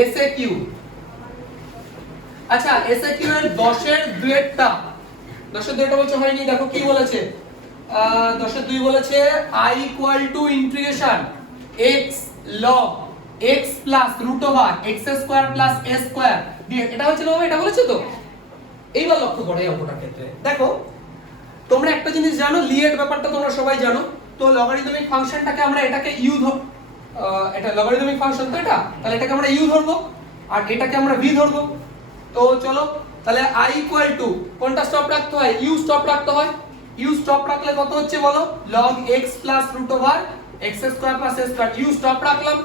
SAQ আচ্ছা SAQ এর 10 এর দুইটা 10 এর দুইটা বলতে হয়নি দেখো কি বলেছে 10 এর 2 বলেছে i equal to integration x log x plus root over x square plus a square dx এটা হচ্ছে না এটা বলেছে তো এইবার লক্ষ্য করো এই অঙ্কটার ক্ষেত্রে দেখো তোমরা একটা জিনিস জানো লিয়েট ব্যাপারটা তোমরা সবাই জানো তো লগারিদমিক ফাংশনটাকে আমরা এটাকে u এটা লগারিদমিক ফাংশন তো এটা তাহলে এটাকে আমরা u ধরবো আর এটাকে আমরা v ধরবো তো চলো তাহলে i ইকুয়াল টু কোনটা স্টপ রাখতে হয় u স্টপ রাখতে হয় u স্টপ রাখলে কত হচ্ছে বলো log x plus root over x square plus a square u stop রাখলাম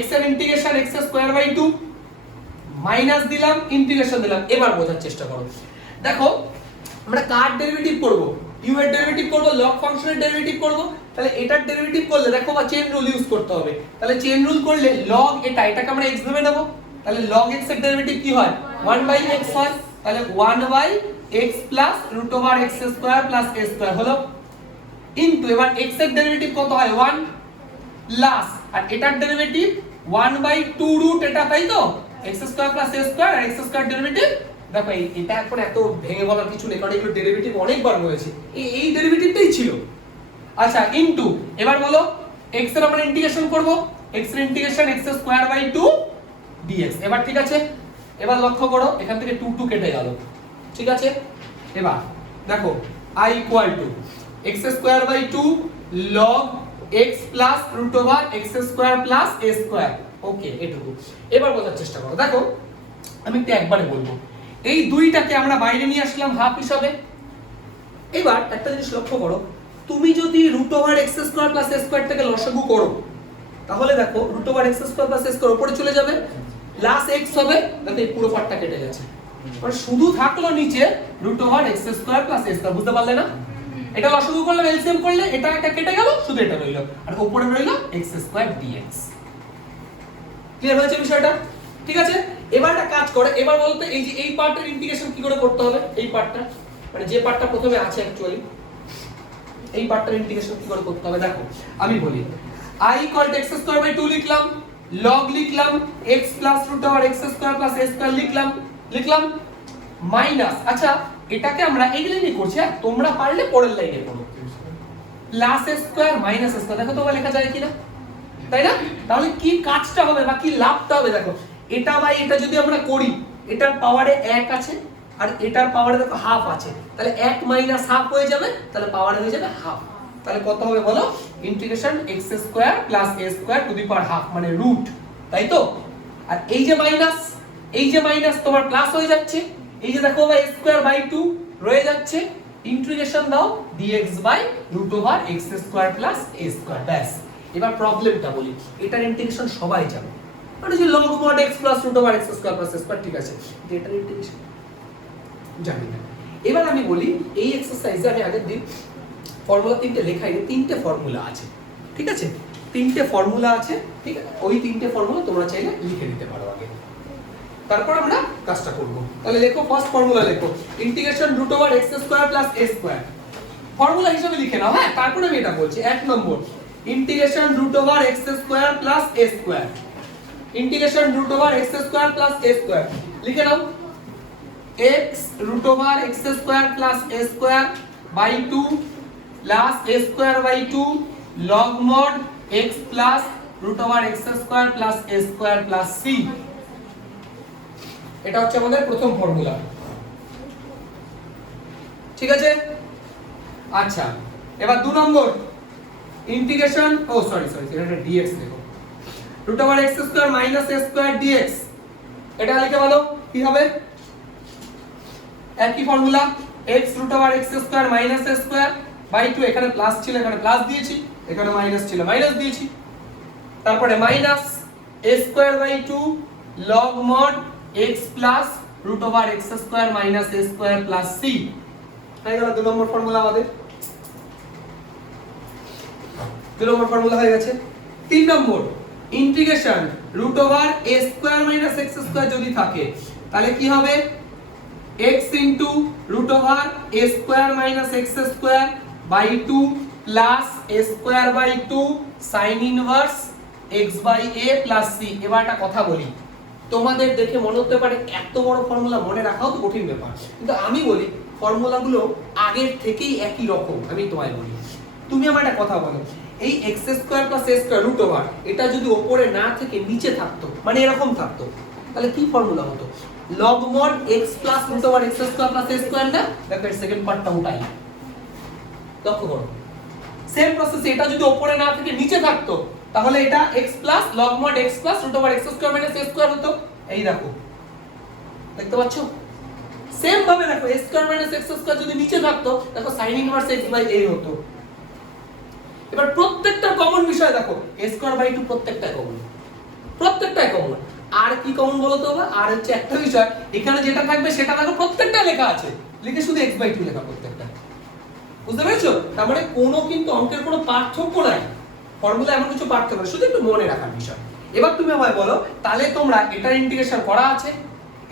x এর integration x square by 2 minus দিলাম ইন্টিগ্রেশন দিলাম এবার বোঝার চেষ্টা করো দেখো আমরা কার ডেরিভেটিভ করব u এর ডেরিভেটিভ করব log ফাংশনের ডেরিভেটিভ করব তাহলে এটার ডেরিভেটিভ করলে দেখো বা চেইন রুল ইউজ করতে হবে তাহলে চেইন রুল করলে log এটাকে আমরা x ভেবে নেব তাহলে log x এর ডেরিভেটিভ কি হয় 1/x হয় তাহলে 1/x plus root over x square plus a square হলো ইনটু এবার x এর ডেরিভেটিভ কত হয় 1 প্লাস আর এটার ডেরিভেটিভ 1/2 রুট এটা তাই তো x square plus a square আর x স্কয়ার ডেরিভেটিভ দেখো এটা এখন এত ভেঙে বলার কিছু নেই কারণ এগুলো ডেরিভেটিভ অনেকবার রয়েছে এই ডেরিভেটিভটাই ছিল আচ্ছা ইনটু এবার বলো x এর আমরা ইন্টিগ্রেশন করব x এর integration x square by 2 dx এবার ঠিক আছে এবার লক্ষ্য করো এখান থেকে 2 2 কেটে গেল ঠিক আছে এবার দেখো i equal to x square by 2 log x plus root over x square plus a square okay এটুকু এবার বোঝার চেষ্টা করো দেখো আমি একটু একবারে বলবো এই দুইটাকে আমরা বাইরে নিয়ে আসলাম হাফ হিসাবে এবার একটা জিনিস লক্ষ্য করো তুমি যদি root over x square plus a স্কয়ারটাকে লসাগু করো তাহলে দেখো root over x square plus a square উপরে চলে যাবে প্লাস x হবে তাতে এই পুরো পার্টটা কেটে গেছে মানে শুধু থাকলো নিচে root over x square plus a square বুঝতে পারলে না এটা লসাগু করলে এলসিএম করলে এটা কেটে গেল শুধু এটা রইলো আর উপরে রইলো x স্কয়ার dx ক্লিয়ার হয়েছে বিষয়টা ঠিক আছে এবার একটা কাজ করে এবার বলতে এই যে এই পার্টের ইন্টিগ্রেশন কি করে করতে হবে এই পার্টটা মানে যে পার্টটা প্রথমে আছে অ্যাকচুয়ালি এই পার্টটার ইন্টিগ্রেশন কি করে করতে হবে দেখো আমি বলি i equal to x square by 2 লিখলাম log লিখলাম x plus root over x square plus a square লিখলাম মাইনাস আচ্ছা এটাকে আমরা এই লাইনে করছি তোমরা পারলে পরের লাইনে করো plus a square minus a square দেখো তো লেখা যায় কিনা তাই না তাহলে কি কাজটা হবে বা কি লাভটা হবে দেখো এটা বাই এটা যদি আমরা করি এটার পাওয়ারে 1 আছে আর এটার পাওয়ারে দেখো হাফ আছে তাহলে 1 মাইনাস হাফ হয়ে যাবে তাহলে পাওয়ারে হয়ে যাবে হাফ তাহলে কত হবে বলো integration x square plus a square to the power half মানে রুট তাই তো আর এই যে মাইনাস তোমার প্লাস হয়ে যাচ্ছে এই যে দেখো ভাই a স্কয়ার বাই 2 রয়ে যাচ্ছে ইন্টিগ্রেশন দাও dx by root over x square plus a square ব্যাস এবার প্রবলেমটা বলি এটার ইন্টিগ্রেশন সবাই জানে মানে যে log mod x plus root over x square plus a square ঠিক আছে এটার ইন্টিগ্রেশন জানি না এবার আমি বলি এই এক্সারসাইজে আমি আগের দিন ফর্মুলা তিনটে লেখাই তিনটে ফর্মুলা আছে ঠিক আছে তিনটে ফর্মুলা আছে ঠিক আছে ওই তিনটে ফর্মুলা তোমরা চাইলে লিখে দিতে পারো আগে তারপর আমরা কাজটা করব তাহলে লেখো ফার্স্ট ফর্মুলা লেখো integration root over x square plus a square formula হিসেবে লিখে নাও হ্যাঁ তারপরে আমি এটা বলছি এক নম্বর integration root over x square plus a square integration root over x square plus a square লিখে নাও x root over x square plus a square by 2 plus a square by 2 log mod x plus root over x square plus a square plus c এটা হচ্ছে আমাদের প্রথম formula ঠিক আছে আচ্ছা এবার দুই নম্বর ইন্টিগ্রেশন সরি এটা dx দেখো root over x square minus a square dx এটা লিখে বলো কি হবে একই formula x root over x square minus a square by 2 এখানে প্লাস ছিল এখানে প্লাস দিয়েছি এখানে মাইনাস ছিল মাইনাস দিয়েছি তারপরে minus a square by 2 log mod x plus root over x square minus a square plus c হয়ে গেল দুই নম্বর ফর্মুলা আমাদের দুই নম্বর ফর্মুলা হয়ে গেছে তিন নম্বর integration root over a square minus x square যদি থাকে তাহলে কি হবে x into root over a square minus x square by 2 plus a square by 2 sin inverse x by a plus c। এবার একটা কথা বলি, তোমাদের দেখে মনে হতে পারে এত বড় ফর্মুলা মনে রাখাও তো কঠিন ব্যাপার, কিন্তু আমি বলি ফর্মুলাগুলো আগের থেকেই একই রকম। আমি তোমায় বলি, তুমি আমার একটা কথা বলো, এই x square plus a square root over এটা যদি উপরে না থেকে নিচে থাকতো, মানে এরকম থাকতো, তাহলে কি ফর্মুলা হতো? log mod x plus root over x square plus a square না? দেখো এর সেকেন্ড পার্টটা উঠাই, লক্ষ্য করো সেম প্রসেস। এটা যদি উপরে না থেকে নিচে থাকতো তাহলে এটা x plus log mod x plus root over x square minus a square হতো। এই দেখো, দেখতে পাচ্ছো? সেম ভাবে দেখো a square minus x square যদি নিচে থাকতো দেখো sin inverse x by a হতো। এবার প্রত্যেকটা কমন বিষয় দেখো a স্কয়ার বাই 2 প্রত্যেকটা কমন, প্রত্যেকটাই কমন। আর কি কমন বলো তো? আর হচ্ছে একটা বিষয়, এখানে যেটা থাকবে সেটা দেখো প্রত্যেকটা লেখা আছে, লিখে শুধু x বাই 2 লেখা প্রত্যেকটা। বুঝতে পেরেছো? তার মানে কোনো কিন্তু অঙ্কের কোনো পার্থক্য নাই, ফর্মুলা এমন কিছু পার্থক্য নেই, শুধু একটু মনে রাখার বিষয়। এবার তুমি আমায় বলো, তাহলে তোমরা এটার ইন্টিগ্রেশন করা আছে,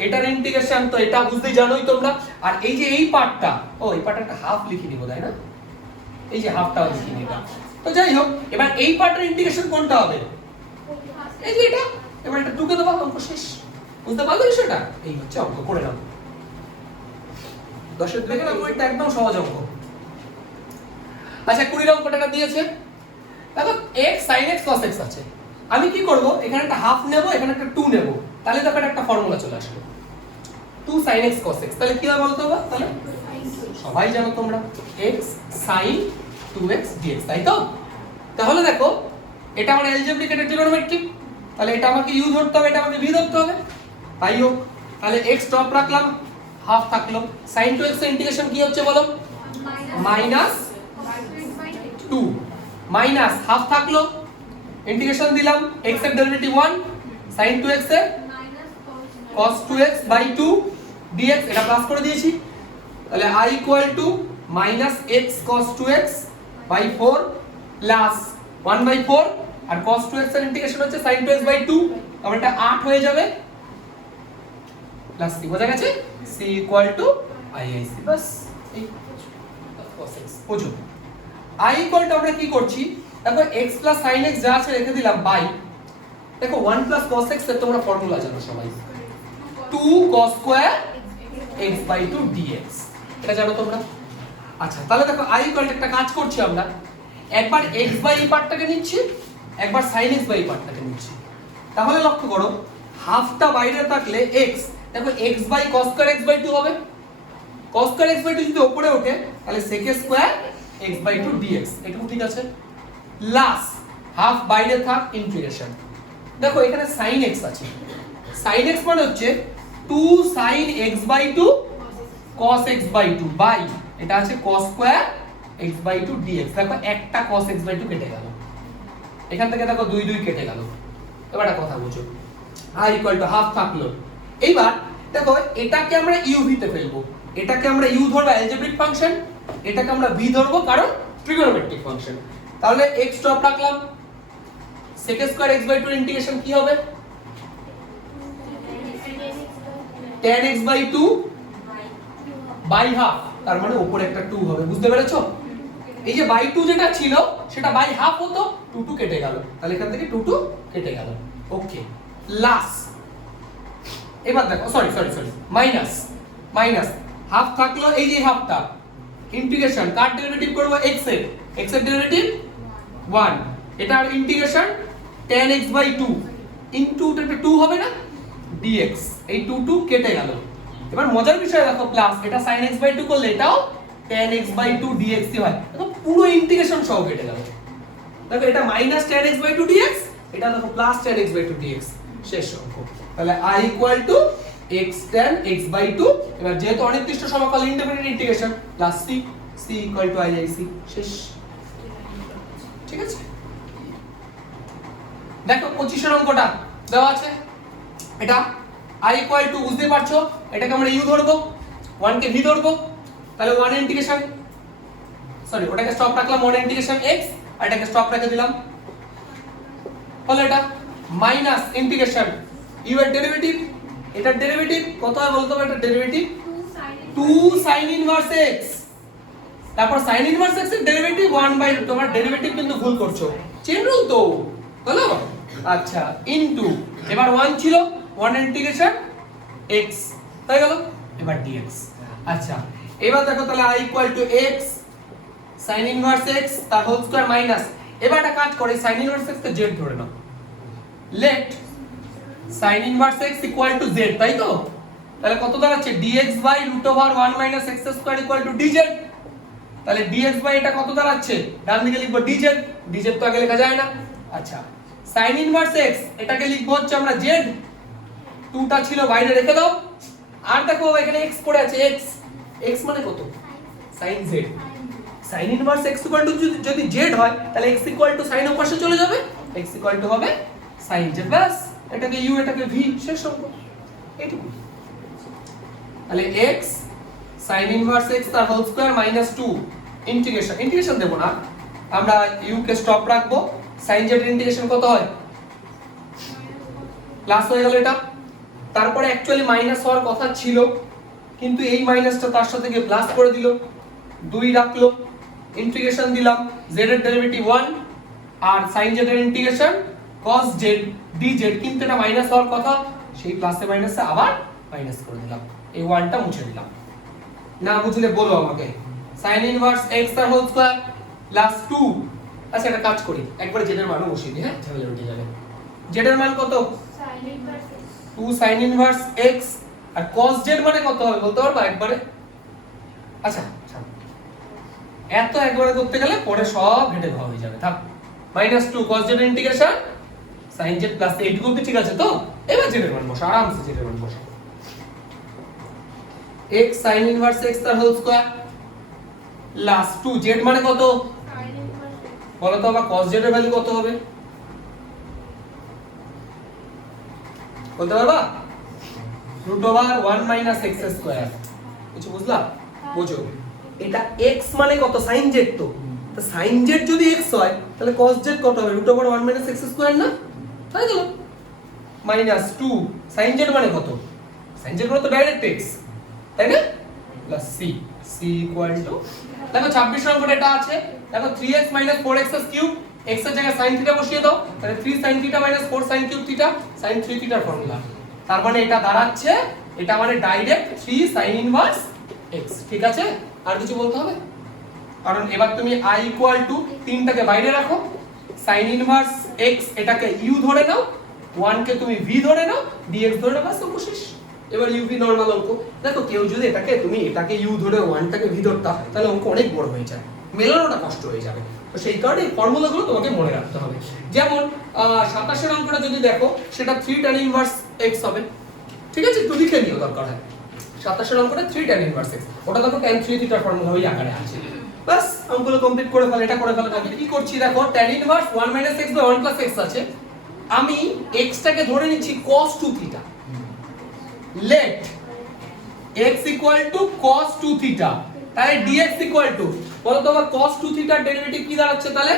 এটার ইন্টিগ্রেশন তো এটা বুঝতেই জানোই তোমরা। আর এই যে এই পার্টটা, ও এই পার্টটা একটা হাফ লিখে দিব তাই না? এই যে হাফটাও লিখে নিবা। তো যাই হোক, এবার এই পার্টের ইন্টিগ্রেশন কোনটা হবে? এই যে এটা। এবার এটা টুকে দেবো, অঙ্ক শেষ। বুঝতে পারলে বিষয়টা? এই হচ্ছে অঙ্ক, করে নাও। 10 এর দেখে নাও, এটা একদম সহজ অঙ্ক। আচ্ছা 20 অঙ্কটা দিয়েছে, দেখো x sin x cos x আছে। আমি কি করব, এখানে একটা হাফ নেব, এখানে একটা 2 নেব, তাহলে দেখো একটা ফর্মুলা চলে আসবে 2 sin x cos x। তাহলে কি হবে বলতো? তাহলে সবাই জানো তোমরা x sin 2x dx, তাই তো? তাহলে দেখো এটা আমার অ্যালজেব্রিক, এটা ট্রিগোনোমেট্রিক, তাহলে এটা আমাকে u ধরতে হবে, এটা আমাকে v ধরতে হবে, তাই হোক। তাহলে x ড্রপ রাখলাম, হাফ থাকলো। sin 2x এর ইন্টিগ্রেশন কি হচ্ছে বলো? মাইনাস 2 মাইনাস হাফ থাকলো, ইন্টিগ্রেশন দিলাম, x এর ডেরিভেটিভ 1 sin 2x এর cos 2x বাই 2 dx, এটা প্লাস করে দিয়েছি। তাহলে i equal to minus x cos 2x by 4 plus 1 by 4, আর cos 2x এর ইন্টিগ্রেশন হচ্ছে sin 2x বাই 2, তাহলে এটা 8 হয়ে যাবে প্লাস c। বোঝা গেছে? c ইকুয়াল টু i/c, বাস এই cos x বুঝো। i ইকুয়াল টু আমরা কি করছি, দেখো x প্লাস sin x যা আছে রেখে দিলাম বাই, দেখো 1 প্লাস cos x এর তোমরা ফর্মুলা জানো সবাই, 2 cos square x by 2 dx, এটা জানো তোমরা? আচ্ছা তাহলে দেখো i ইকুয়াল টু একটা কাজ করছি আমরা, একবার x বাই এই পার্টটাকে নিচ্ছি, একবার sin x বাই এই পার্টটাকে নিচ্ছি। তাহলে লক্ষ্য করো হাফটা বাইরে থাকলে x, দেখো x by cos square x by 2 হবে, cos স্কয়ার x বাই 2 যদি উপরে ওঠে তাহলে sec square x by 2 dx, এটুকু ঠিক আছে। প্লাস হাফ বাইরে থাক, ইন্টিগ্রেশন, দেখো এখানে sin x আছে, sin x মানে হচ্ছে 2 sin x by 2 cos x by 2 by এটা আছে cos square x by 2 dx। দেখো একটা cos x বাই 2 কেটে গেল, এখান থেকে দেখো 2 2 কেটে গেল। এবার একটা কথা বুঝো, r ইকুয়াল টু হাফ থাকলো। এইবার দেখো এটাকে আমরা u তে ফেলবো, এটাকে আমরা u ধরবো অ্যালজেব্রিক ফাংশন, এটাকে আমরা v ধরবো কারণ ট্রিগোনোমেট্রিক ফাংশন। তাহলে x ড্রপ রাখলাম, sec স্কয়ার x বাই 2 এর ইন্টিগ্রেশন কি হবে? tan x by 2 by half, তার মানে উপরে একটা 2 হবে। বুঝতে পেরেছো? এই যে বাই 2 যেটা ছিল সেটা বাই হাফ হতো, 2 2 কেটে গেল, তাহলে এখান থেকে 2 2 কেটে গেল। ওকে, প্লাস এবার দেখো সরি মাইনাস, মাইনাস হাফ থাকলো, এই যে হাফটা ইন্টিগ্রেশন কার ডেরিভেটিভ করব? x এর ডেরিভেটিভ 1, এটার integration tan x by 2 into এটা 2 হবে না dx, এই 2 2 কেটে গেল। এবার মজার বিষয় দেখো প্লাস এটা sin x বাই 2 করলে এটাও tan x বাই 2 dx হয়, দেখো পুরো ইন্টিগ্রেশন সহ কেটে গেল। দেখো এটা minus tan x by 2 dx, এটা দেখো plus tan x by 2 dx, শেষ অঙ্ক। তাহলে i equal to x tan x by 2, এবার যেহেতু অনির্দিষ্ট সমাকল independent integration plus c, c equal to i/c, শেষ। ঠিক আছে, দেখো 25 এর অঙ্কটা দেওয়া আছে, এটা i ইকুয়াল টু বুঝতে পারছো, এটাকে আমরা u ধরবো, 1 কে v ধরবো, তাহলে 1 ইন্টিগ্রেশন সরি ওটাকে স্টপ রাখলাম 1 ইন্টিগ্রেশন x, আর এটাকে স্টপ রেখে দিলাম, তাহলে এটা মাইনাস ইন্টিগ্রেশন u এর ডেরিভেটিভ, এটার ডেরিভেটিভ কত হয় বলতো? এটা ডেরিভেটিভ 2 sin ইনভার্স x, তারপর sin ইনভার্স x এর ডেরিভেটিভ 1 বাই, তোমার ডেরিভেটিভ কিন্তু ভুল করছো, চেন রুল তো, হলো আচ্ছা ইনটু এবার 1 ছিল 1 ইন্টিগ্রেশন x হয়ে গেল এবার dx আচ্ছা এবার দেখো তাহলে i equal to x sin inverse x তার হোল স্কয়ার মাইনাস এবার একটা কাজ করে sin ইনভার্স x কে z ধরে নাও let sin inverse x equal to z তাই তো তাহলে কত দাঁড়াচ্ছে dx by root over 1 minus x square equal to dz তাহলে dx বাই এটা কত দাঁড়াচ্ছে ডান দিকে লিখব dz dz তো আগে লেখা যায় না আচ্ছা sin ইনভার্স x এটাকে লিখব হচ্ছে আমরা z 2টা ছিল বাইরে রেখে দাও আর দেখো এখানে x পড়ে আছে x x মানে কত sin z sin inverse x equal two যদি z হয় তাহলে x ইকুয়াল টু sin অপাশে চলে যাবে x ইকুয়াল টু হবে sin z বাস এটাকে u এটাকে v শেষ অঙ্ক এইটুকু তাহলে x sin ইনভার্স x তার হোল স্কয়ার মাইনাস 2 ইন্টিগ্রেশন দেব না আমরা u কে স্টপ রাখবো sin z এর ইন্টিগ্রেশন কত হয় প্লাস হয়ে গেল এটা তারপরে অ্যাকচুয়ালি মাইনাস হওয়ার কথা ছিল কিন্তু এই মাইনাসটা তার সাথে গিয়ে প্লাস করে দিল 2 রাখলো ইন্টিগ্রেশন দিলাম z এর ডেরিভেটিভ 1 আর sin z এর ইন্টিগ্রেশন cos z dz কিন্তু এটা মাইনাস হওয়ার কথা সেই প্লাসে মাইনাসে আবার মাইনাস করে দিলাম এই 1টা মুছে দিলাম না বুঝলে বলো আমাকে sin ইনভার্স x তার হোল স্কয়ার প্লাস 2 আচ্ছা একটা কাজ করি একবারে z এর মানও বসিয়ে দিই হ্যাঁ ঝামেলা উঠে যাবে z এর মান কত sin inverse 2 sin inverse x আর cos z মানে কত হবে বলতে পারবা একবারে আচ্ছা এত একবারে করতে গেলে পরে সব হেডে ভাগ হয়ে যাবে থাক -2 cos z এর ইন্টিগ্রেশন sin z প্লাস এইটুকু কি ঠিক আছে তো এবার z এর মান বসা আরামসে z এর মান বসা x sin ইনভার্স x তার হোল স্কয়ার প্লাস 2 z মানে কত sin ইনভার্স বলো তো আবার cos z এর ভ্যালু কত হবে বলতে পারবা root over 1 minus x square কিছু বুঝলা বুঝো এটা x মানে কত sin z তো sin z যদি x হয় তাহলে cos z কত হবে root over 1 minus x square না তাই গেল মাইনাস 2 sin z মানে কত sin z মানে তো ডাইরেক্ট x তাই না plus c c equal two দেখো 26 নম্বরে এটা আছে দেখো 3x 4x কিউব x এর জায়গায় sin থিটা বসিয়ে দাও তাহলে 3 sin theta 4 sin cube theta sin 3 থিটার ফর্মুলা তার মানে এটা দাঁড়াচ্ছে এটা মানে ডাইরেক্ট 3 sin ইনভার্স x ঠিক আছে আর কিছু বলতে হবে কারণ এবার তুমি i ইকুয়াল টু 3 টাকে বাইরে রাখো sin ইনভার্স x এটাকে u ধরে নাও 1 কে তুমি v ধরে নাও dx ধরে নাও বাস অঙ্ক শেষ এবার u v নরমাল অঙ্ক দেখো কেউ যদি এটাকে u ধরে 1 টাকে v ধরতে হয় তাহলে অঙ্ক অনেক বড় হয়ে যায় মেলানোটা কষ্ট হয়ে যাবে তো সেই কারণে এই ফর্মুলাগুলো তোমাকে মনে রাখতে হবে যেমন 27 এর অঙ্কটা যদি দেখো সেটা 3 tan ইনভার্স x হবে ঠিক আছে একটু লিখে নিও দরকার হয় 27 এর অঙ্কটা 3 tan ইনভার্স x ওটা দেখো tan 3 থিটার ফর্মুলা ওই আকারে আছে বাস অঙ্কগুলো কমপ্লিট করে ফেলে এটা করে ফেলে কমপ্লিট কি করছি দেখো tan ইনভার্স 1 - x / 1 + x আছে আমি x টাকে ধরে নিচ্ছি cos 2 theta let x = cos 2 theta তাহলে dx = বলো তো আবার cos 2 থিটার ডেরিভেটিভ কি দাঁড়াচ্ছে তাহলে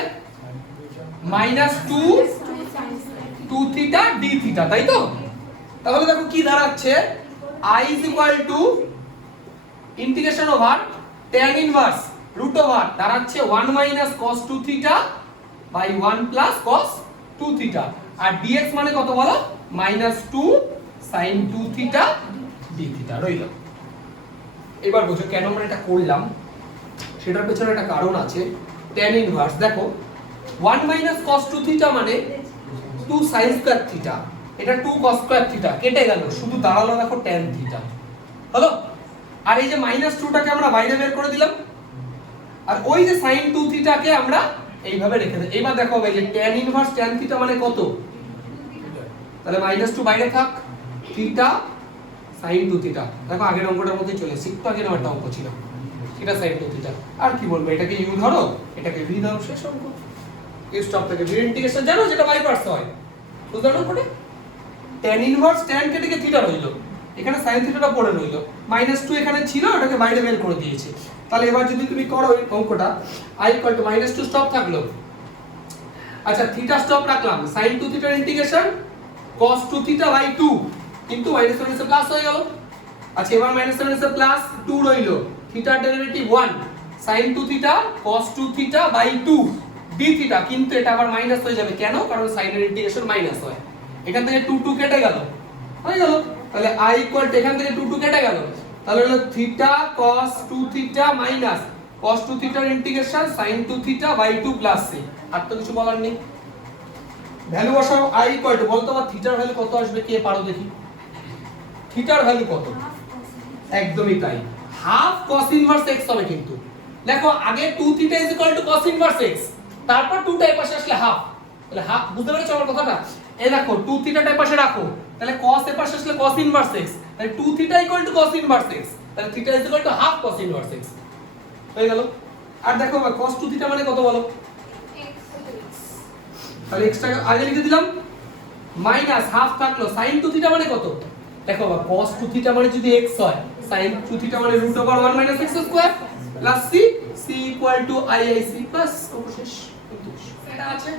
-2 থিটা d থিটা তাই তো তাহলে দেখো কি দাঁড়াচ্ছে I = integration over tan inverse root over দাঁড়াচ্ছে 1 - cos 2 theta by 1 + cos 2 theta আর dx মানে কত বলো -2 sin 2 থিটা d থিটা রইল এবার বুঝো কেন আমরা এটা করলাম সেটার পেছনে একটা কারণ আছে tan ইনভার্স দেখো 1 - cos 2 থিটা মানে 2 sin স্কয়ার থিটা এটা 2 cos স্কয়ার থিটা কেটে গেল শুধু দাঁড়ালো দেখো tan থিটা হলো আর এই যে -2 টাকে আমরা বাইরে বের করে দিলাম আর ওই যে sin 2 থিটাকে আমরা এইভাবে রেখে দিই এবার দেখো ভাই যে tan ইনভার্স tan থিটা মানে কত তাহলে -2 বাইরে থাক থিটা sin 2 থিটা দেখো আগের অঙ্কটার মধ্যেই চলে এসেছে একটু আগের একটা অঙ্ক ছিল থিটা sin 2 থিটা আর কি বলবো এটাকে u ধরো এটাকে v ধরো শেষ অঙ্ক এই স্টপ থেকে v ইন্টিগ্রেশন জানো যেটা বাই পার্টস হয় বুঝলো কোটে tan ইনভার্স tan কেটে গিয়ে থিটা রইলো এখানে sin থিটাটা পড়ে রইলো -2 এখানে ছিল ওটাকে বাইরে বের করে দিয়েছে তাহলে এবার যদি তুমি করো এই অঙ্কটা i = -2 স্টপ থাকলো আচ্ছা থিটা স্টপ রাখলাম sin 2 থিটার ইন্টিগ্রেশন cos 2 থিটা বাই 2 কিন্তু -1 এর প্লাস হয়ে গেল আচ্ছা এবার -1 এর প্লাস 2 রইলো থিটার derivative 1 sin 2 theta cos 2 theta by 2 d theta, কিন্তু এটা আবার মাইনাস হয়ে যাবে কেন? কারণ সাইনের ইন্টিগ্রেশন মাইনাস হয়। এখান থেকে 2 2 কেটে গেল, হয়ে গেল। তাহলে i ইকুয়াল টু এখান থেকে 2 2 কেটে গেল, তাহলে হলো theta cos 2 theta minus cos 2 থিটার integration sin 2 theta by 2 plus c। আর তো কিছু বলার নেই। ভ্যালু বসাও i ইকুয়াল টু, বলতো বা থিটার ভ্যালু কত আসবে, কে পারো দেখি? থিটার ভ্যালু কত? একদমই তাই, হাফ cos ইনভার্স x হবে। কিন্তু দেখো আগে 2 theta is equal to cos inverse x, তারপর 2 টা এই পাশে আসলে হাফ। তাহলে হাফ, বুঝতে পেরেছো আমার কথাটা? এই দেখো 2 থিটাটা এই পাশে রাখো, তাহলে cos এর পাশে আসলে cos ইনভার্স x, তাহলে 2 theta equal to cos inverse x, তাহলে theta is equal to half cos inverse x হয়ে গেল। আর দেখো cos 2 থিটা মানে কত বলো? তাহলে x টা আগে লিখে দিলাম, মাইনাস হাফ থাকলো sin 2 থিটা মানে কত? দেখো বাবা cos 2 থিটা মানে যদি x হয়, sin 2 থিটা মানে √1 - x square plus c, c equal to iic plus অবশেষ 29। এটা আছে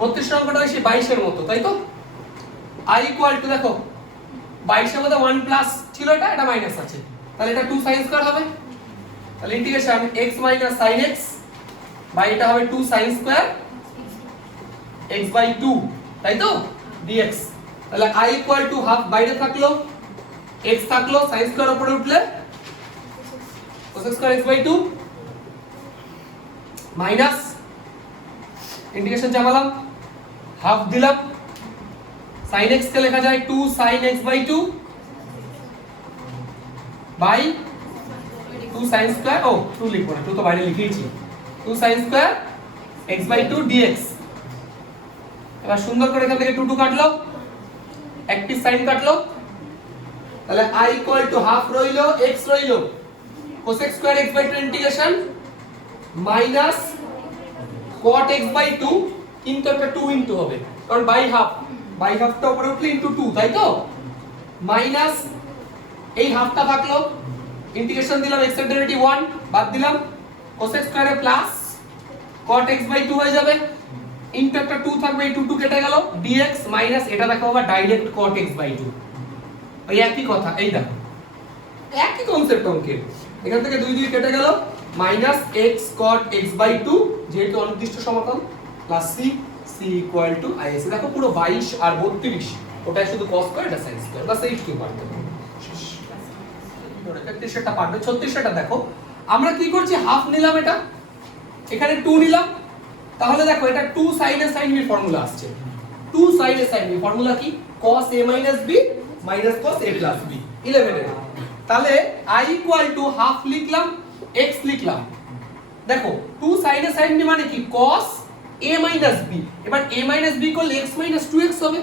32 অঙ্কটা হয় সেই 22 এর মতো, তাই তো? i ইকুয়াল টু দেখো 22 এর মধ্যে 1 প্লাস ছিল, এটা মাইনাস আছে, তাহলে এটা 2 sin স্কয়ার হবে। তাহলে integration x - sin x by এটা হবে 2 sin স্কয়ার x বাই 2, তাই তো? dx। তাহলে i ইকুয়াল টু হাফ বাইরে থাকলো, x থাকলো, sin স্কয়ার উপরে উঠলে cos square x by 2 minus integration চাপালাম, হাফ দিলাম, sin x কে লেখা যায় 2 sin x by 2 by 2 sin square, ও 2 লিখবো না, 2 তো বাইরে লিখেইছি, 2 sin square x by 2 dx। এবার সুন্দর করে এখান থেকে 2 2 কাটলো, এক পিস sin কাটলো, তাহলে i ইকুয়াল টু হাফ রইলো, x রইলো cos x square x by 2 integration minus cot x by 2, কিন্তু একটা 2 ইনটু হবে কারণ বাই হাফটা উপরে উঠলে ইনটু 2, তাই তো? মাইনাস এই হাফটা থাকলো, ইন্টিগ্রেশন দিলাম, x এর ডেরিভেটিভ 1 বাদ দিলাম, cos x স্কয়ারে প্লাস cot x বাই 2 হয়ে যাবে, ইনটু একটা 2 থাকবে, এই 2 2 কেটে গেল, dx মাইনাস এটা দেখো আবার ডাইরেক্ট cot x বাই 2, ওই একই কথা, এই দেখো একই কনসেপ্ট অঙ্কের। এখান থেকে 2 2 কেটে গেল, minus x cot x by 2 যেহেতু অনির্দিষ্ট সমতল plus c, c equal to ic। দেখো পুরো 22 আর 32, ওটাই শুধু cos স্কয়ার, এটা sin স্কয়ার, বাস এইটুকু পার্থক্য। ধরে 33টা পারবে, 36টা দেখো আমরা কি করছি, হাফ নিলাম, এটা এখানে 2 নিলাম, তাহলে দেখো এটা 2 sin a sin b formula আসছে। 2 sin a sin b formula কি? cos a minus b minus cos a plus b 11 এর। তাহলে i ইকুয়াল টু হাফ লিখলাম, x লিখলাম, দেখো 2 sin a sin b মানে কি? cos a minus b। এবার a minus b করলে x minus 2x হবে,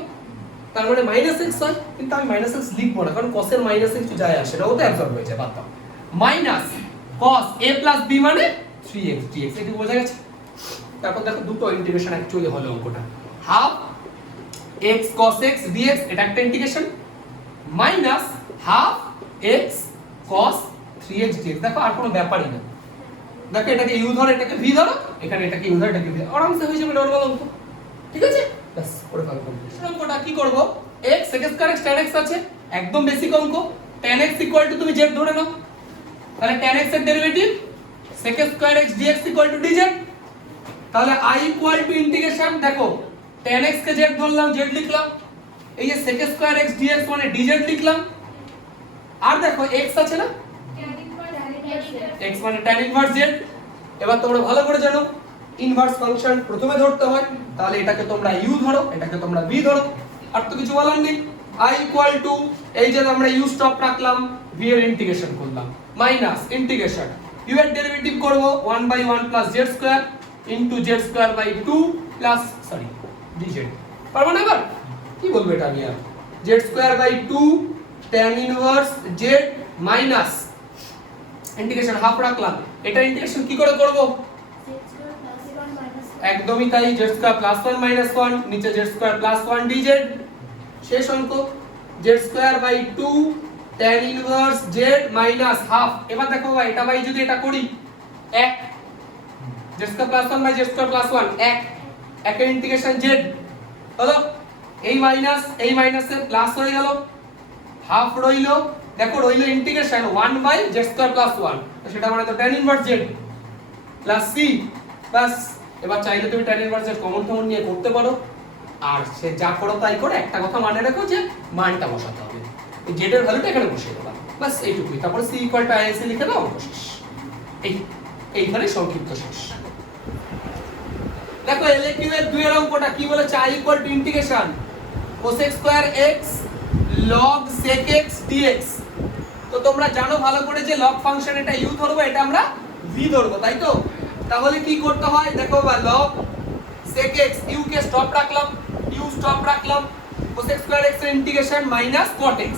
তার মানে মাইনাস x হয়, কিন্তু আমি মাইনাস x লিখবো না কারণ cos এর মাইনাস x যায় আসে না, ওটা অ্যাবজর্ব হয়ে যায়, বাদ দাও। Minus cos a plus b মানে 3x dx, এটা বোঝা গেছে? তারপর দেখো দুটো ইন্টিগ্রেশন অ্যাকচুয়ালি হলো অঙ্কটা, half x cos x dx এটা একটা integration, minus half x cos 3x dx। দেখো আর কোনো ব্যাপারই না, দেখো এটাকে u ধরো, এটাকে v ধরো, এখানে এটাকে u ধরো, এটাকে v ধরো, আরামসে হয়ে যাবে নরমাল অঙ্ক, ঠিক আছে? বাস করে ফেলো কমপ্লিট। অঙ্কটা কি করব, x sec square x tan x আছে, একদম বেসিক অঙ্ক, tan x ইকুয়াল টু তুমি z ধরে নাও, তাহলে tan x এর derivative sec square x dx equal to dz। তাহলে i ইকুয়াল টু ইন্টিগ্রেশন, দেখো tan x কে z ধরলাম, z লিখলাম, এই যে sec স্কয়ার x dx মানে dz লিখলাম, আর দেখো x আছে না, x মানে tan ইনভার্স z। এবার তোমরা ভালো করে জানো ইনভার্স ফাংশন প্রথমে ধরতে হয়, তাহলে এটাকে তোমরা u ধরো, এটাকে তোমরা v ধরো, আর তো কিছু বলার নেই। i ইকুয়াল টু এই যে আমরা u স্টপ রাখলাম, v এর ইন্টিগ্রেশন করলাম, মাইনাস ইন্টিগ্রেশন u এর ডেরিভেটিভ করব 1/1 plus z square into z square by 2 plus sorry dz। পারবো না এবার কি বলবো এটা আমি, আর z square by 2 tan inverse z minus integration half রাখলাম, এটা ইন্টিগ্রেশন কি করে করব? একদমই তাই, z স্কয়ার প্লাস 1 মাইনাস 1, নিচে z স্কয়ার প্লাস 1 dz, শেষ অঙ্ক z square by 2 tan inverse z minus half. এবার দেখো ভাই এটা বাই যদি এটা করি 1, z square plus 1 by z square plus 1 1, একের ইন্টিগ্রেশন z হলো, এই মাইনাসে প্লাস হয়ে গেল, হাফ রইলো, দেখো রইলো integration 1 by z square plus 1, তো সেটা মানে তো tan inverse z plus c plus এবার চাইলে তুমি tan ইনভার্স এর কমন টমন নিয়ে করতে পারো, আর সে যা করো তাই করে একটা কথা মনে রাখো যে মানটা বসাতে হবে, এই z এর ভ্যালুটা এখানে বসিয়ে দেবা, বাস এইটুকুই। তারপরে c = IC লিখে দাও, অঙ্ক শেষ। এইখানে সংক্ষিপ্ত শেষ। দেখো LAQ এর 2 এর অঙ্কটা কি বলেছে, I = integration cosec square x log sec x dx। তো তোমরা জানো ভালো করে যে log ফাংশন এটা u ধরবো, এটা আমরা v ধরবো, তাই তো? তাহলে কি করতে হয় দেখো, বা log sec x u কে স্টপ রাখলাম, u স্টপ রাখলাম, cosec স্কয়ার x এর integration minus cot x,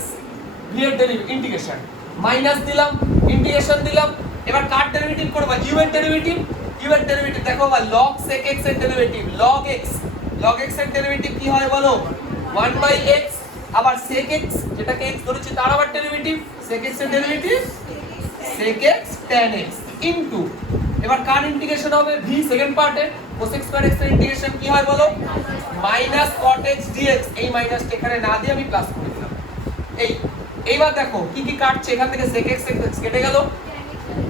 v এর ডেরিভেটিভ ইন্টিগ্রেশন মাইনাস দিলাম, ইন্টিগ্রেশন দিলাম। এবার কার ডেরিভেটিভ করব, u এর ডেরিভেটিভ, u এর ডেরিভেটিভ দেখো বা log sec x এর ডেরিভেটিভ log x এর ডেরিভেটিভ কি হয় বলো, 1/x, আবার sec x যেটাকে x ধরেছি তার আবার ডেরিভেটিভ, sec x এর derivative sec x tan x into, এবার কার ইন্টিগ্রেশন হবে, v সেকেন্ড পার্টে, cosec স্কয়ার x এর ইন্টিগ্রেশন কি হয় বলো, মাইনাস cot x dx। এই মাইনাসটা এখানে না দিয়ে আমি প্লাস করে দিলাম। এইবার দেখো কি কি কাটছে, এখান থেকে sec x কেটে গেল,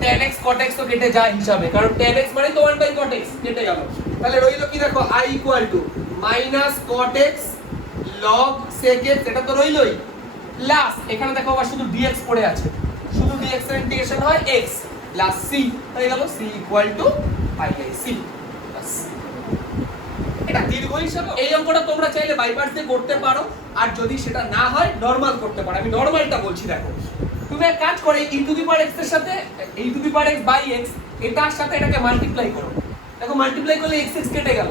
tan x cot x তো কেটে যায় হিসাবে, কারণ tan x মানে তো 1/cot x কেটে গেল। তাহলে রইলো কি দেখো, I = minus cot x log sec x, এটা তো রইলোই, প্লাস এখানে দেখো আবার শুধু dx পড়ে আছে, শুধু dx এর ইন্টিগ্রেশন হয় x প্লাস c হয়ে গেল, c = IIC। বাস এটা দীর্ঘ হিসাবে। এই অঙ্কটা তোমরা চাইলে বাই পার্টস দিয়ে করতে পারো, আর যদি সেটা না হয় নরমাল করতে পারো। আমি নরমালটা বলছি, দেখো তুমি এক কাজ করে e⁻x এর সাথে e⁻x/x এটার সাথে এটাকে মাল্টিপ্লাই করো, দেখো মাল্টিপ্লাই করলে x কেটে গেল,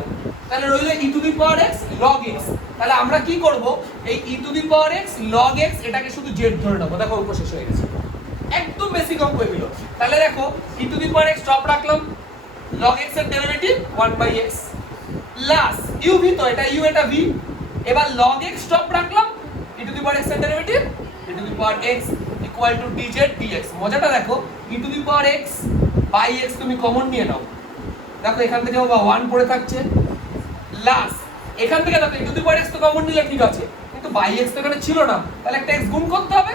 তাহলে রইলো e⁻x log x। তাহলে আমরা কি করব, এই e⁻x log x এটাকে শুধু z ধরে নেব, দেখো অঙ্ক শেষ হয়ে গেছে, একদম বেসিক অঙ্ক এগুলো। তাহলে দেখো e⁻x স্টপ রাখলাম, log x এর derivative 1/x plus u v, তো এটা u এটা v, এবার log x স্টপ রাখলাম, e⁻x এর ডেরিভেটিভ e⁻x = dz dx। মজাটা দেখো, e⁻x/x তুমি কমন নিয়ে নাও, দেখো এখান থেকে 1 পড়ে থাকছে, প্লাস এখান থেকে দেখো e⁻x তো কমন নিলে ঠিক আছে, কিন্তু x তো এখানে ছিল না, তাহলে একটা x গুণ করতে হবে,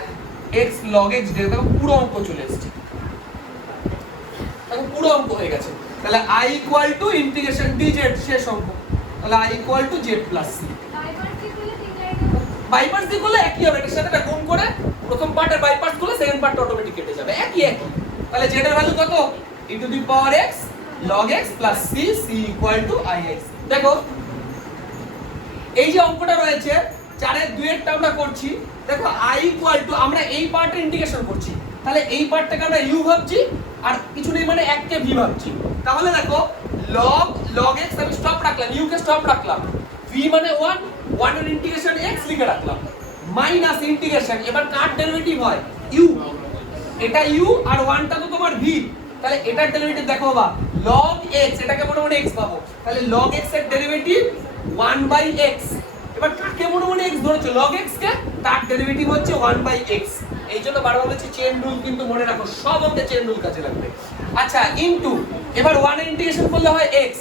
x log x dx। দেখো পুরো অঙ্ক চলে এসেছে, দেখো পুরো অঙ্ক হয়ে গেছে। তাহলে I = ইন্টিগ্রেশন dz শেষ অঙ্ক। তাহলে I = z + c। বাইপার্স দিয়ে করলে একই হবে, এটার সাথে এটা গুণ করে প্রথম পার্টের বাইপার্স করলে সেকেন্ড পার্ট অটোমেটিক কেটে যাবে, একই। তাহলে z এর ভ্যালু কত, e⁻x log x + c, c = IIC। দেখো এই যে অঙ্কটা রয়েছে 4 এর 2 এরটা আমরা করছি, দেখো I = আমরা এই পার্টের ইন্টিগ্রেশন করছি, তাহলে এই পার্টটাকে আমরা u ভাবছি, আর কিছু নেই মানে 1 কে v ভাবছি। তাহলে দেখো log x আমি স্টপ রাখলাম, u কে স্টপ রাখলাম, v মানে 1 এর ইন্টিগ্রেশন x লিখে রাখলাম, মাইনাস ইন্টিগ্রেশন, এবার কার ডেরিভেটিভ হয় u, এটা u আর 1টা তো তোমার v, তাহলে এটার ডেরিভেটিভ দেখো বাবা log x, এটাকে মনে মনে x পাবো, তাহলে log x এর ডেরিভেটিভ 1/x। এবার কাকে মনে মনে x ধরেছো, log x কে, তার ডেরিভেটিভ হচ্ছে 1/x। এইজন্য বারবার বলছি চেন রুল কিন্তু মনে রাখো, সব অঙ্কে চেন রুল কাজে লাগবে। আচ্ছা ইনটু, এবার 1 এর ইন্টিগ্রেশন করলে হয় x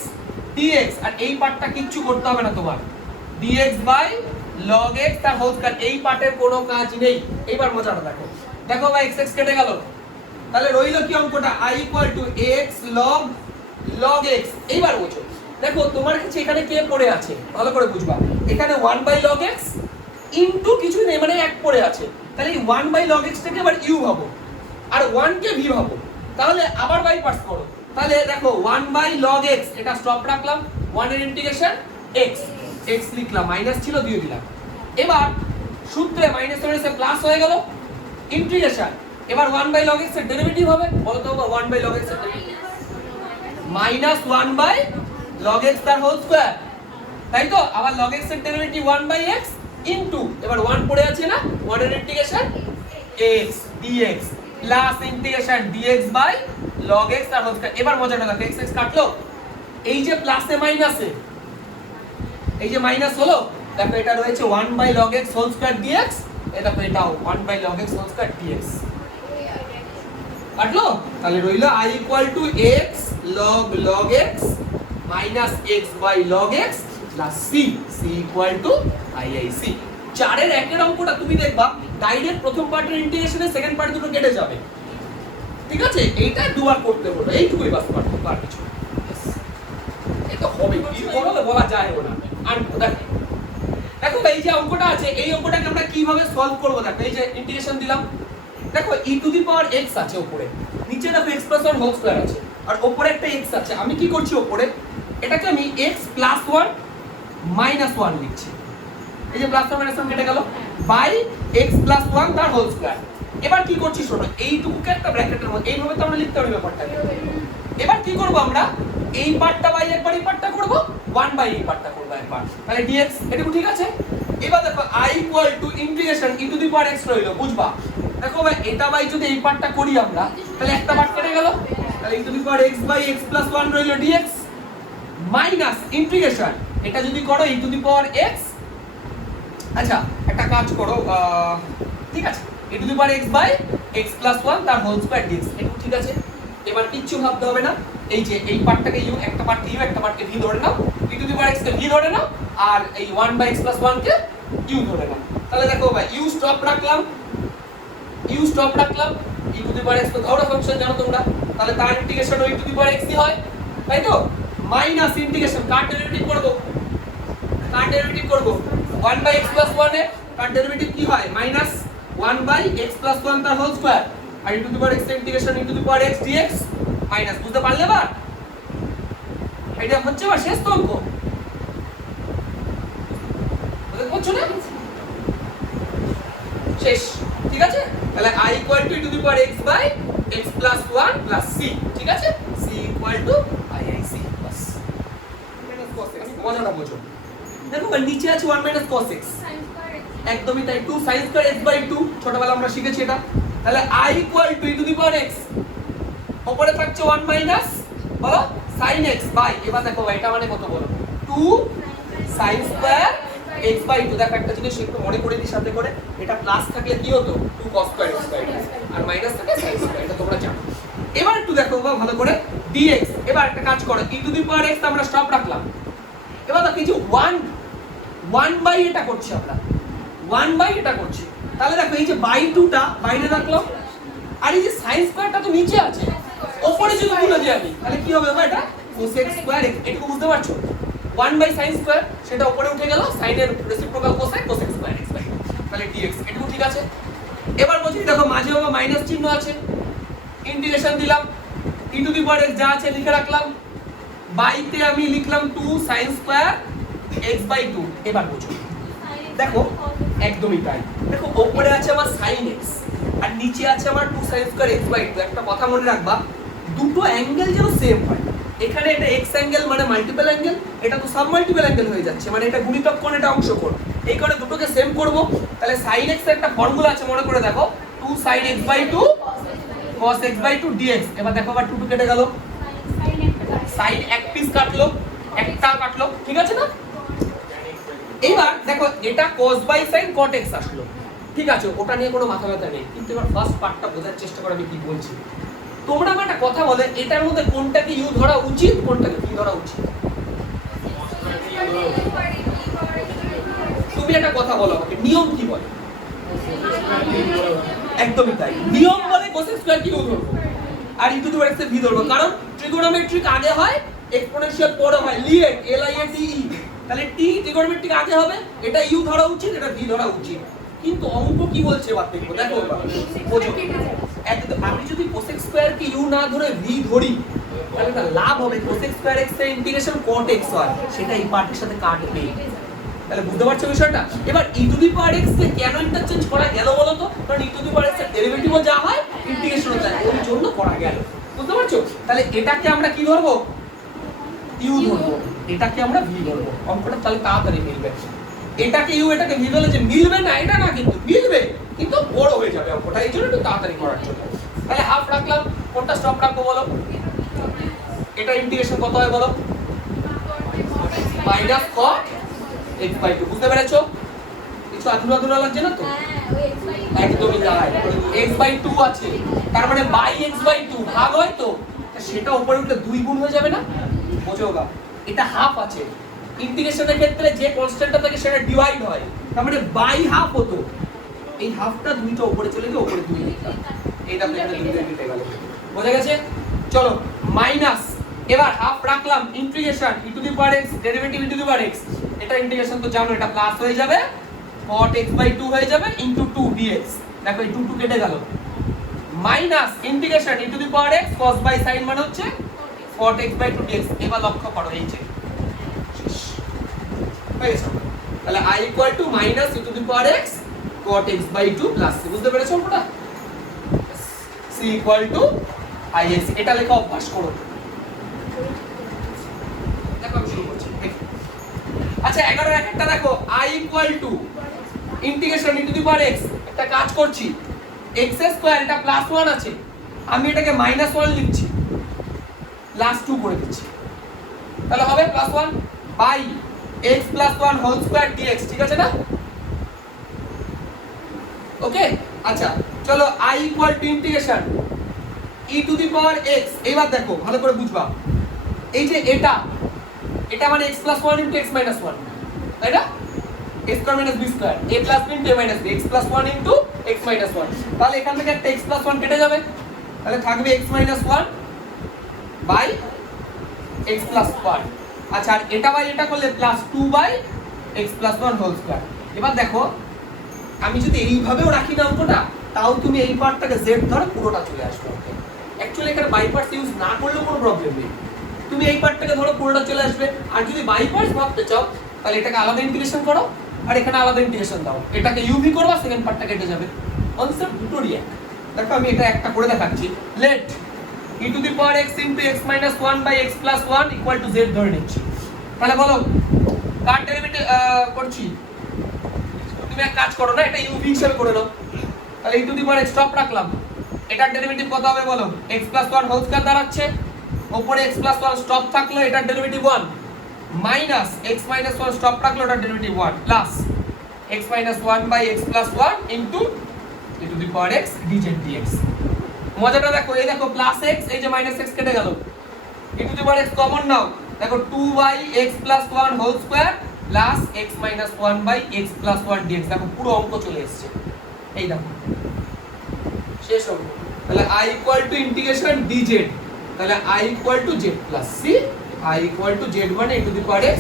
dx, আর এই পার্টটা কিচ্ছু করতে হবে না তোমার, dx/log x তার হোল স্কয়ার, এই পার্টের কোনো কাজ নেই। এইবার মজাটা দেখো, দেখো ভাই x কেটে গেল, তাহলে রইলো কি অঙ্কটা, I = x log x। এইবার বুঝো, দেখো তোমার কাছে এখানে কে পড়ে আছে ভালো করে বুঝবা, এখানে 1/log x ইনটু কিছু নেই মানে 1 পড়ে আছে, তাহলে এই 1/log x থেকে আবার u ভাবো, আর 1 কে v ভাবো, তাহলে আবার বাইপার্স করো। তাহলে দেখো 1/log x এটা স্টপ রাখলাম, 1 এর ইন্টিগ্রেশন x লিখলাম, মাইনাস ছিল দিয়ে দিলাম, এবার সূত্রে মাইনাস হয়েছে প্লাস হয়ে গেল, ইন্টিগ্রেশন, এবার 1/log x এর ডেরিভেটিভ হবে, বলো তো 1/log x এর ডেরিভেটিভ মাইনাস 1/log x তার হোল স্কয়ার, তাই তো? আবার log x এর ডেরিভেটিভ 1/x ইনটু, এবার 1 পড়ে আছে না, 1 এর integration x dx plus integration dx/log x তার হোল স্কয়ার। এবার মজাটা দেখো, x কাটলো, এই যে প্লাসে মাইনাসে এই যে মাইনাস হলো, দেখো এটা রয়েছে 1/log x whole square dx, এই দেখো এটাও 1/log x whole square dx কাটলো। তাহলে রইলো I = x log x minus x/log x plus c, c = IIC। 4 এর 1 এর অঙ্কটা তুমি দেখবা ডাইরেক্ট প্রথম পার্টের ইন্টিগ্রেশনে সেকেন্ড পার্ট দুটো কেটে যাবে, ঠিক আছে? এইটা দুবার করতে বলবো, এইটুকুই বাস পার্ট কিছু। এই তো হবে কি করবে বলা যায় না। আর দেখো দেখো এই যে অঙ্কটা আছে এই অঙ্কটাকে আমরা কিভাবে সলভ করব দেখো এই যে ইন্টিগ্রেশন দিলাম দেখো e to the power x আছে উপরে নিচে দেখো x প্লাস 1 হোল স্কয়ার আছে আর উপরে একটা x আছে আমি কি করছি উপরে এটাকে আমি x প্লাস 1 মাইনাস 1 লিখছি এই যে প্লাস 1 মাইনাস 1 কেটে গেল বাই x প্লাস 1 তার হোল স্কয়ার এবার কি করছি শোনো এইটুকুকে একটা ব্র্যাকেটের মধ্যে এইভাবে তো আমরা লিখতে পারি ব্যাপারটা এবার কি করব আমরা এই পার্টটা বাই একবার এই পার্টটা করব 1 বাই এই পার্টটা করব একবার তাহলে dx এটুকু ঠিক আছে এবার দেখো i equal to integration e to the power x রইলো বুঝবা দেখো ভাই এটা বাই যদি এই পার্টটা করি আমরা তাহলে একটা পার্ট কেটে গেল তাহলে e to the power x by x plus 1 রইলো dx মাইনাস ইন্টিগ্রেশন এটা যদি করো e to the power x আচ্ছা একটা কাজ করো ঠিক আছে e to the power x by x plus 1 তার হোল স্কয়ার dx এটুকু ঠিক আছে এবার কিচ্ছু ভাবতে হবে না এই যে এই পার্টটাকে u একটা পার্টকে u একটা পার্টকে v ধরে নাও e to the power x কে v ধরে নাও আর এই 1 বাই x প্লাস 1 কে u ধরে নাও তাহলে দেখো ভাই u স্টপ রাখলাম e to the power x তো ধরো ফাংশন জানো তোমরা তাহলে তার integration e to the power x কি হয় তাই তো মাইনাস ইন্টিগ্রেশন কার ডেরিভেটিভ করব 1 বাই x প্লাস 1 এর কার ডেরিভেটিভ কি হয় মাইনাস 1 বাই x প্লাস 1 তার হোল স্কয়ার আর e to the power x integration e to the power x dx minus বুঝতে পারলে এবার এটা হচ্ছে বা শেষ তো অঙ্ক বুঝছো না শেষ ঠিক আছে তাহলে i equal to e to the power x by x plus 1 plus c ঠিক আছে c equal to i c plus minus cos x মজাটা বোঝো দেখো নিচে আছে 1 মাইনাস cos x একদমই তাই 2 sin স্কয়ার x বাই 2 ছোটবেলা আমরা শিখেছি এটা তাহলে i equal to e to the power x উপরে থাকছে 1 মাইনাস বলো sin x বাই এবার দেখো এটা মানে কত বলো 2 sin স্কয়ার x বাই 2 দেখো একটা জিনিস একটু মনে করে দিই সাথে করে এটা প্লাস থাকলে কি হতো 2 cos স্কয়ার x বাই 2 আর মাইনাস থাকলে sin স্কয়ার এটা তোমরা জানো এবার একটু দেখো ভালো করে dx এবার একটা কাজ করো e to the power x আমরা স্টপ রাখলাম এবার দেখো এই যে 1 বাই এটা করছি আমরা 1 বাই এটা করছি তাহলে দেখো এই যে বাই 2টা বাইরে রাখলো আর এই যে sin স্কয়ারটা তো নিচে আছে উপরে যদি তুলে দিই আমি তাহলে কি হবে বাবা এটা cos x স্কয়ার এটুকু বুঝতে পারছো 1 বাই sin স্কয়ার সেটা উপরে উঠে গেল sin এর reciprocal cos x square x by তাহলে dx এটুকু ঠিক আছে এবার বলছি দেখো মাঝে বাবা মাইনাস চিহ্ন আছে ইন্টিগ্রেশন দিলাম e to the power x যা আছে লিখে রাখলাম বাইতে আমি লিখলাম 2 sin স্কয়ার x বাই 2 এবার বুঝো দেখো একদমই তাই দেখো উপরে আছে আমার sin x আর নিচে আছে আমার 2 sin স্কয়ার x বাই 2 একটা কথা মনে রাখবা দুটো অ্যাঙ্গেল যেন সেম হয় এখানে এটা x অ্যাঙ্গেল মানে মাল্টিপল অ্যাঙ্গেল এটা তো সাব মাল্টিপল অ্যাঙ্গেল হয়ে যাচ্ছে মানে এটা গুণিতক কোণ এটা অংশ কোণ এই কারণে দুটোকে সেম করব তাহলে sin x এর একটা ফর্মুলা আছে মনে করে দেখো 2 sin x by 2 cos x by 2 dx এবার দেখো আবার 2 কেটে গেল sin এক পিস কাটলো একটা কাটলো ঠিক আছে না এবার দেখো এটা cos by sin cot x আসলো ঠিক আছে ওটা নিয়ে কোনো মাথা ব্যথা নেই কিন্তু এবার ফার্স্ট পার্টটা বোঝার চেষ্টা করো আমি কি বলছি তোমরা আমার একটা কথা বলে এটার মধ্যে কোনটাকে u ধরা উচিত কোনটাকে v ধরা উচিত তুমি একটা কথা বলো আমাকে নিয়ম কি বলে একদমই তাই নিয়ম বলে cos স্কয়ার কি u ধরবো আর e to the power x A v ধরবো কারণ ট্রিগোনোমেট্রিক আগে হয় এক্সপোনেনশিয়াল পরে হয় লিয়েট l i a t e তাহলে t ট্রিগোনোমেট্রিক আগে হবে এটা u ধরা উচিত এটা v ধরা উচিত কিন্তু অঙ্ক কি বলছে এবার দেখো দেখো বোঝো একদম আমি যদি cos x স্কয়ার কে u না ধরে v ধরি তাহলে এটা লাভ হবে cos x স্কয়ার x এর ইন্টিগ্রেশন cot x হয় সেটা এই পার্টের সাথে কাটবে তাহলে বুঝতে পারছো বিষয়টা এবার e to the power x কে কেন ইন্টারচেঞ্জ করা গেল বলো তো কারণ e to the power x এর ডেরিভেটিভও যা হয় ইন্টিগ্রেশনও তাই ওর জন্য করা গেল বুঝতে পারছো তাহলে এটাকে আমরা কি ধরবো u ধরবো এটাকে আমরা v ধরবো অঙ্কটা তাহলে তাড়াতাড়ি মিলবে এটাকে u এটাকে v বলে যে মিলবে না এটা না কিন্তু মিলবে কিন্তু বড় হয়ে যাবে অঙ্কটা এই জন্য একটু তাড়াতাড়ি করার জন্য তাহলে হাফ রাখলাম কোনটা স্টপ রাখবো বলো এটা ইন্টিগ্রেশন কত হয় বলো মাইনাস cot x বাই 2 বুঝতে পেরেছো কিছু আধুরা আধুরা লাগছে না তো একদমই তাই x বাই 2 আছে তার মানে বাই x বাই 2 ভাগ হয় তো সেটা উপরে উঠলে 2 গুণ হয়ে যাবে না বোঝোগা এটা হাফ আছে ইন্টিগ্রেশনের ক্ষেত্রে যে কনস্ট্যান্টটা থাকে সেটা ডিভাইড হয় তার মানে বাই হাফ হতো এই হাফটা দুইটা উপরে চলে গিয়ে উপরে 2 লিখতাম এইটা এখানে 2 কেটে গেল বোঝা গেছে চলো মাইনাস এবার হাফ রাখলাম integration e to the power x derivative e to the power x এটা ইন্টিগ্রেশন তো জানো এটা প্লাস হয়ে যাবে cot x/2 হয়ে যাবে ইনটু 2 dx দেখো এই 2 2 কেটে গেল minus integration e to the power x cos by sin মানে হচ্ছে cot x/2 dx এবার লক্ষ্য করো এই যে হয়ে গেছে তাহলে i equal to minus e to the power x cot x/2 plus c বুঝতে পেরেছো অঙ্কটা c ইকুয়াল টু is এটা লেখা অভ্যাস করো দেখো আমি শুরু করছি আচ্ছা 11 এর একটা দেখো i equal to integration e to the power x একটা কাজ করছি x স্কয়ার এটা প্লাস 1 আছে আমি এটাকে মাইনাস 1 লিখছি প্লাস 2 করে দিচ্ছি তাহলে হবে plus 1 by x plus 1 whole square dx ঠিক আছে না ওকে আচ্ছা চলো i equal to integration e to the power x এবার দেখো ভালো করে বুঝবা এই যে এটা মানে x plus 1 into x minus 1 তাই না x square minus b square a plus b into a minus b x plus 1 into x minus 1 তাহলে এখান থেকে একটা x প্লাস 1 কেটে যাবে তাহলে থাকবে x minus 1 by x plus 1 আচ্ছা আর এটা বাই এটা করলে plus 2 by x plus 1 whole square এবার দেখো আমি যদি এইভাবেও রাখি না অঙ্কটা তাও তুমি এই পার্টটাকে z ধরে পুরোটা চলে আসবে ওকে অ্যাকচুয়ালি এখানে বাই পার্টস ইউজ না করলেও কোনো প্রবলেম নেই তুমি এই পার্টটাকে ধরো পুরোটা চলে আসবে আর যদি বাই পার্টস ভাবতে চাও তাহলে এটাকে আলাদা ইন্টিগ্রেশন করো আর এখানে আলাদা ইন্টিগ্রেশন দাও এটাকে ইউভি করবা সেকেন্ড পার্টটা কেটে যাবে কনসেপ্ট দুটোরই এক দেখো আমি এটা একটা করে দেখাচ্ছি let e to the power x into x minus 1 by x plus 1 equal to z ধরে নিচ্ছি তাহলে বলো কার ডেরিভেটিভ করছি তুমি এক কাজ করো না এটা ইউভি হিসেবে করে নাও তাহলে e to the power x stop রাখলাম এটার ডেরিভেটিভ কত হবে বলো x প্লাস 1 হোল স্কয়ার দাঁড়াচ্ছে উপরে x প্লাস 1 স্টপ থাকলো এটার derivative 1 minus x minus 1 stop রাখলো এটার derivative 1 plus x minus 1 by x plus 1 into e to the power x dz dx মজাটা দেখো এই দেখো প্লাস x এই যে মাইনাস x কেটে গেল e to the power x common নাও দেখো 2 by x plus 1 whole square plus x minus 1 by x plus 1 dx দেখো পুরো অঙ্ক চলে এসেছে এই দেখো শেষ অঙ্ক তাহলে i equal to integration dz তাহলে i equal to z plus c i equal to z মানে e to the power x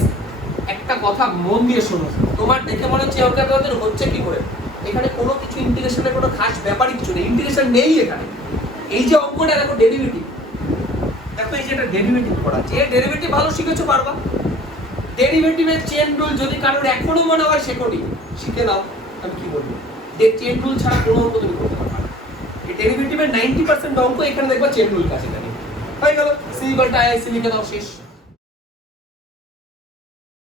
একটা কথা মন দিয়ে শোনো তোমার দেখে মনে হচ্ছে অঙ্কটা তোমাদের হচ্ছে কি করে এখানে কোনো কিছু ইন্টিগ্রেশনের কোনো খাস ব্যাপারই কিছু নেই ইন্টিগ্রেশন নেই এখানে এই যে অঙ্কটা দেখো ডেরিভেটিভ দেখো এই যে এটা ডেরিভেটিভ করা যে ডেরিভেটিভ ভালো শিখেছো পারবা ডেরিভেটিভের চেইন রুল যদি কারোর এখনো মনে হয় শেখোনি শিখে নাও আমি কি বলবো যে চেইন রুল ছাড়া কোনো অঙ্ক তুমি করতে পারবে না এই ডেরিভেটিভের 90% অঙ্ক এখানে দেখবা চেইন রুল কাছে থাকে হয়ে গেল c = i লিখে দাও শেষ